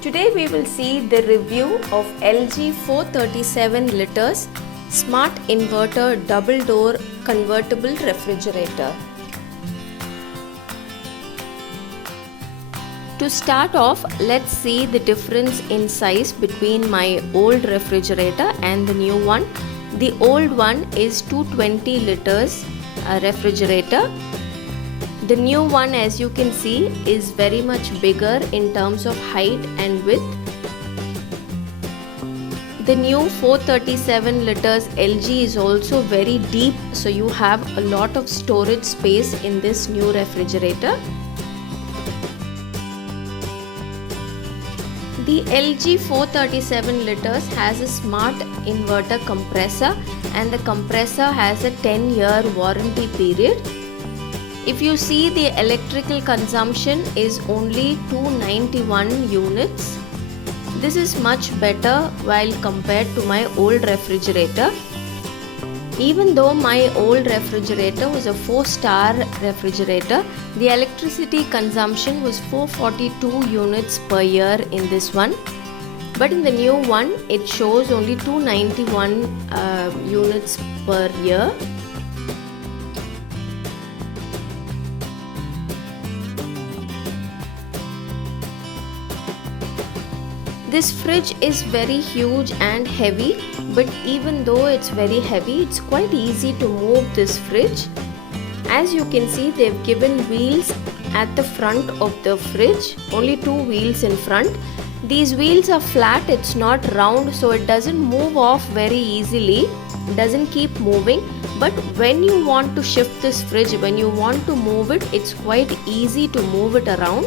Today we will see the review of LG 437 liters Smart Inverter Double Door Convertible Refrigerator. To start off, let's see the difference in size between my old refrigerator and the new one. The old one is 220 liters refrigerator. The new one, as you can see, is very much bigger in terms of height and width. The new 437 liters LG is also very deep, so you have a lot of storage space in this new refrigerator. The LG 437 liters has a smart inverter compressor, and the compressor has a 10-year warranty period. If you see, the electrical consumption is only 291 units. This is much better while compared to my old refrigerator. Even though my old refrigerator was a 4-star refrigerator, the electricity consumption was 442 units per year in this one. But in the new one, it shows only 291 units per year. This fridge is very huge and heavy, but even though it's very heavy, it's quite easy to move this fridge. As you can see, they've given wheels at the front of the fridge, only 2 wheels in front. These wheels are flat, it's not round, so it doesn't move off very easily, it doesn't keep moving. But when you want to shift this fridge, when you want to move it, it's quite easy to move it around.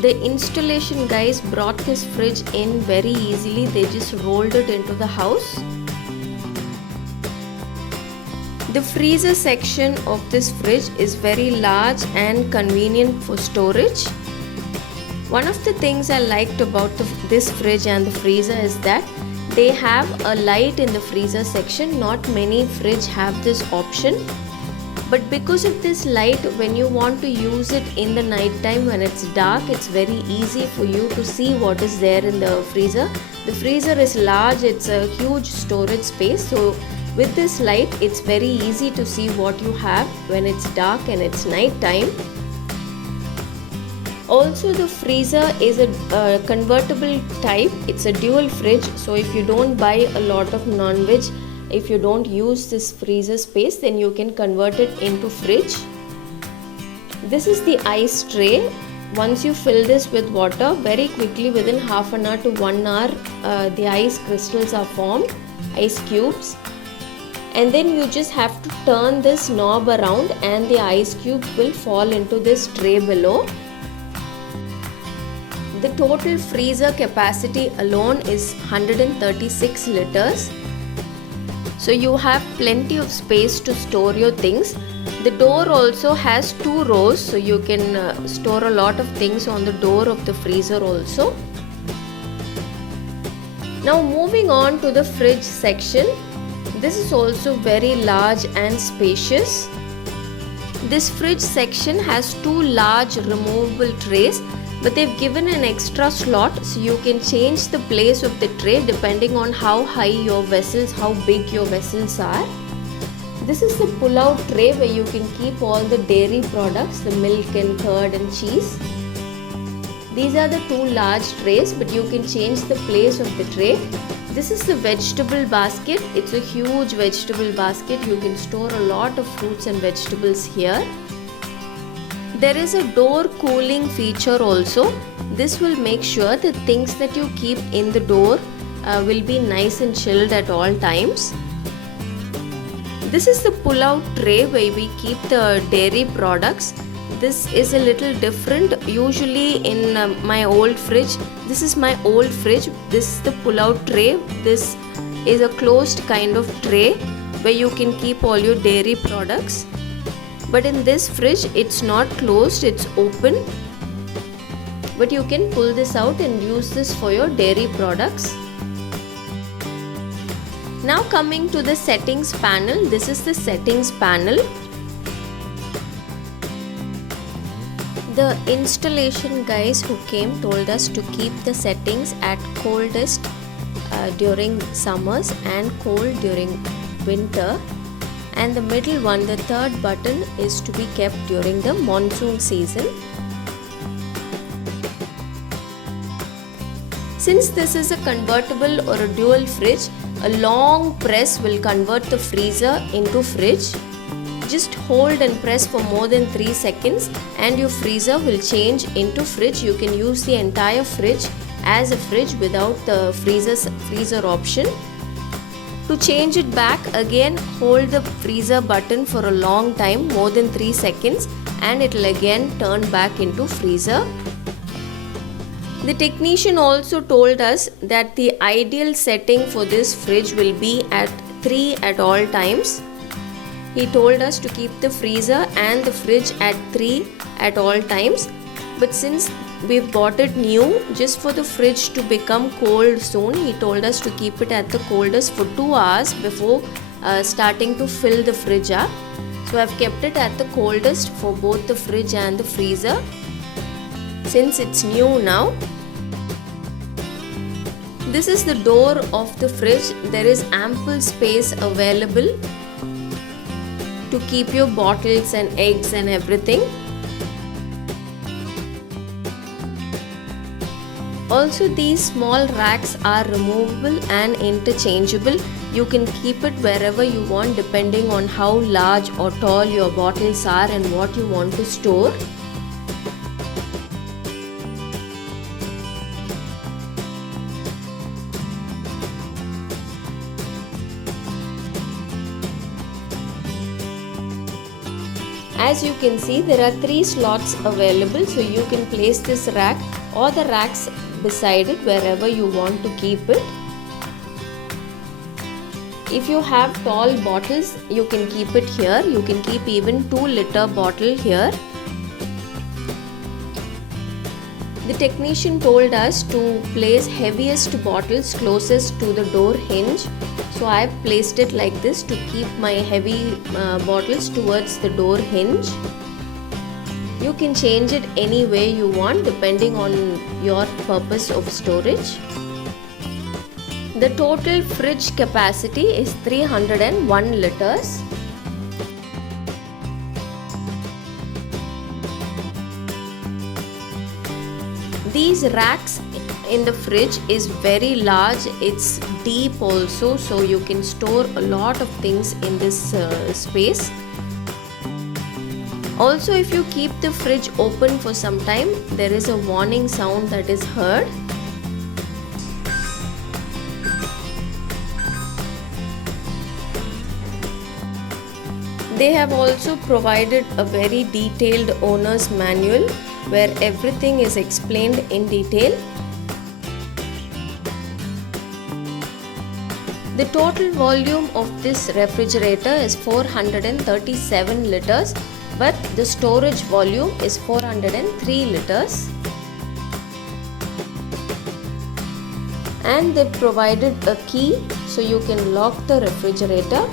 The installation guys brought this fridge in very easily. They just rolled it into the house. The freezer section of this fridge is very large and convenient for storage. One of the things I liked about this fridge and the freezer is that they have a light in the freezer section. Not many fridges have this option. But because of this light, when you want to use it in the night time when it's dark, it's very easy for you to see what is there in the freezer. The freezer is large, it's a huge storage space. So with this light, it's very easy to see what you have when it's dark and it's night time. Also, the freezer is a convertible type. It's a dual fridge. So if you don't buy a lot of non-veg, if you don't use this freezer space, then you can convert it into fridge. This is the ice tray. Once you fill this with water, very quickly within half an hour to 1 hour, the ice crystals are formed, ice cubes. And then you just have to turn this knob around and the ice cubes will fall into this tray below. The total freezer capacity alone is 136 liters. So you have plenty of space to store your things. The door also has 2 rows, so you can store a lot of things on the door of the freezer also. Now moving on to the fridge section. This is also very large and spacious. This fridge section has 2 large removable trays, but they've given an extra slot so you can change the place of the tray depending on how high your vessels, how big your vessels are. This is the pull-out tray where you can keep all the dairy products, the milk and curd and cheese. These are the 2 large trays, but you can change the place of the tray. This is the vegetable basket. It's a huge vegetable basket. You can store a lot of fruits and vegetables here. There is a door cooling feature also. This will make sure the things that you keep in the door will be nice and chilled at all times. This is the pull-out tray where we keep the dairy products. This is a little different. Usually in my old fridge, this is my old fridge. This is the pull-out tray. This is a closed kind of tray where you can keep all your dairy products. But in this fridge, it's not closed, it's open. But you can pull this out and use this for your dairy products. Now coming to the settings panel, this is the settings panel. The installation guys who came told us to keep the settings at coldest during summers and cold during winter, and the middle one, the third button, is to be kept during the monsoon season. Since this is a convertible or a dual fridge, a long press will convert the freezer into fridge. Just hold and press for more than 3 seconds and your freezer will change into fridge. You can use the entire fridge as a fridge without the freezer option. To change it back, again hold the freezer button for a long time, more than 3 seconds, and it will again turn back into freezer. The technician also told us that the ideal setting for this fridge will be at 3 at all times. He told us to keep the freezer and the fridge at 3 at all times. But since we bought it new, just for the fridge to become cold soon, he told us to keep it at the coldest for 2 hours before starting to fill the fridge up. So I've kept it at the coldest for both the fridge and the freezer, since it's new now. This is the door of the fridge. There is ample space available to keep your bottles and eggs and everything. Also, these small racks are removable and interchangeable. You can keep it wherever you want depending on how large or tall your bottles are and what you want to store. As you can see, there are 3 slots available, so you can place this rack or the racks beside it wherever you want to keep it. If you have tall bottles, you can keep it here. You can keep even 2-liter bottle here. The technician told us to place heaviest bottles closest to the door hinge. So I have placed it like this to keep my heavy bottles towards the door hinge. You can change it any way you want depending on your purpose of storage. The total fridge capacity is 301 liters. These racks in the fridge is very large. It's deep also, so you can store a lot of things in this space. Also, if you keep the fridge open for some time, there is a warning sound that is heard. They have also provided a very detailed owner's manual where everything is explained in detail. The total volume of this refrigerator is 437 liters, but the storage volume is 403 liters. And they provided a key so you can lock the refrigerator.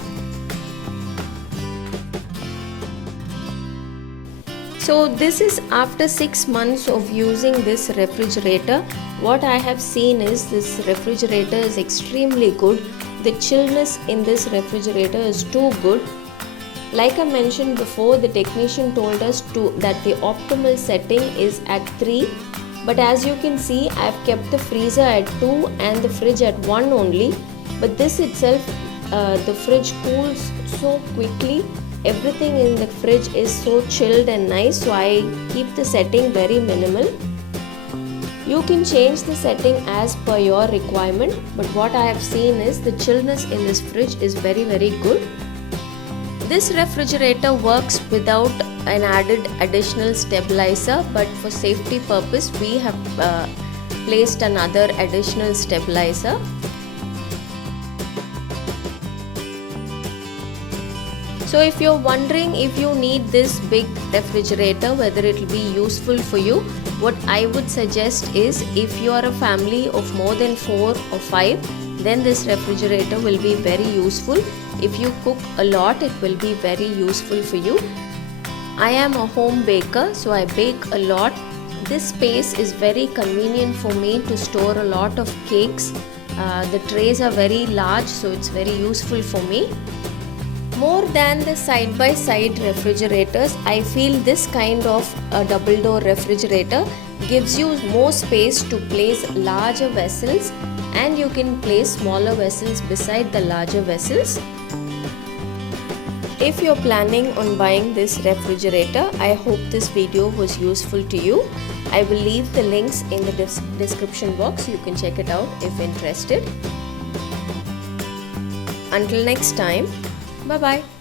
So this is after 6 months of using this refrigerator. What I have seen is this refrigerator is extremely good. The chillness in this refrigerator is too good. Like I mentioned before, the technician told us that the optimal setting is at 3. But as you can see, I have kept the freezer at 2 and the fridge at 1 only. But this itself, the fridge cools so quickly. Everything in the fridge is so chilled and nice, so I keep the setting very minimal. You can change the setting as per your requirement, but what I have seen is the chillness in this fridge is very good. This refrigerator works without an additional stabilizer, but for safety purpose we have placed another additional stabilizer. So if you're wondering if you need this big refrigerator, whether it will be useful for you, what I would suggest is if you are a family of more than 4 or 5, then this refrigerator will be very useful. If you cook a lot, it will be very useful for you. I am a home baker, so I bake a lot. This space is very convenient for me to store a lot of cakes. The trays are very large, so it's very useful for me. More than the side-by-side refrigerators, I feel this kind of a double door refrigerator gives you more space to place larger vessels, and you can place smaller vessels beside the larger vessels. If you're planning on buying this refrigerator, I hope this video was useful to you. I will leave the links in the description box. You can check it out if interested. Until next time, bye bye.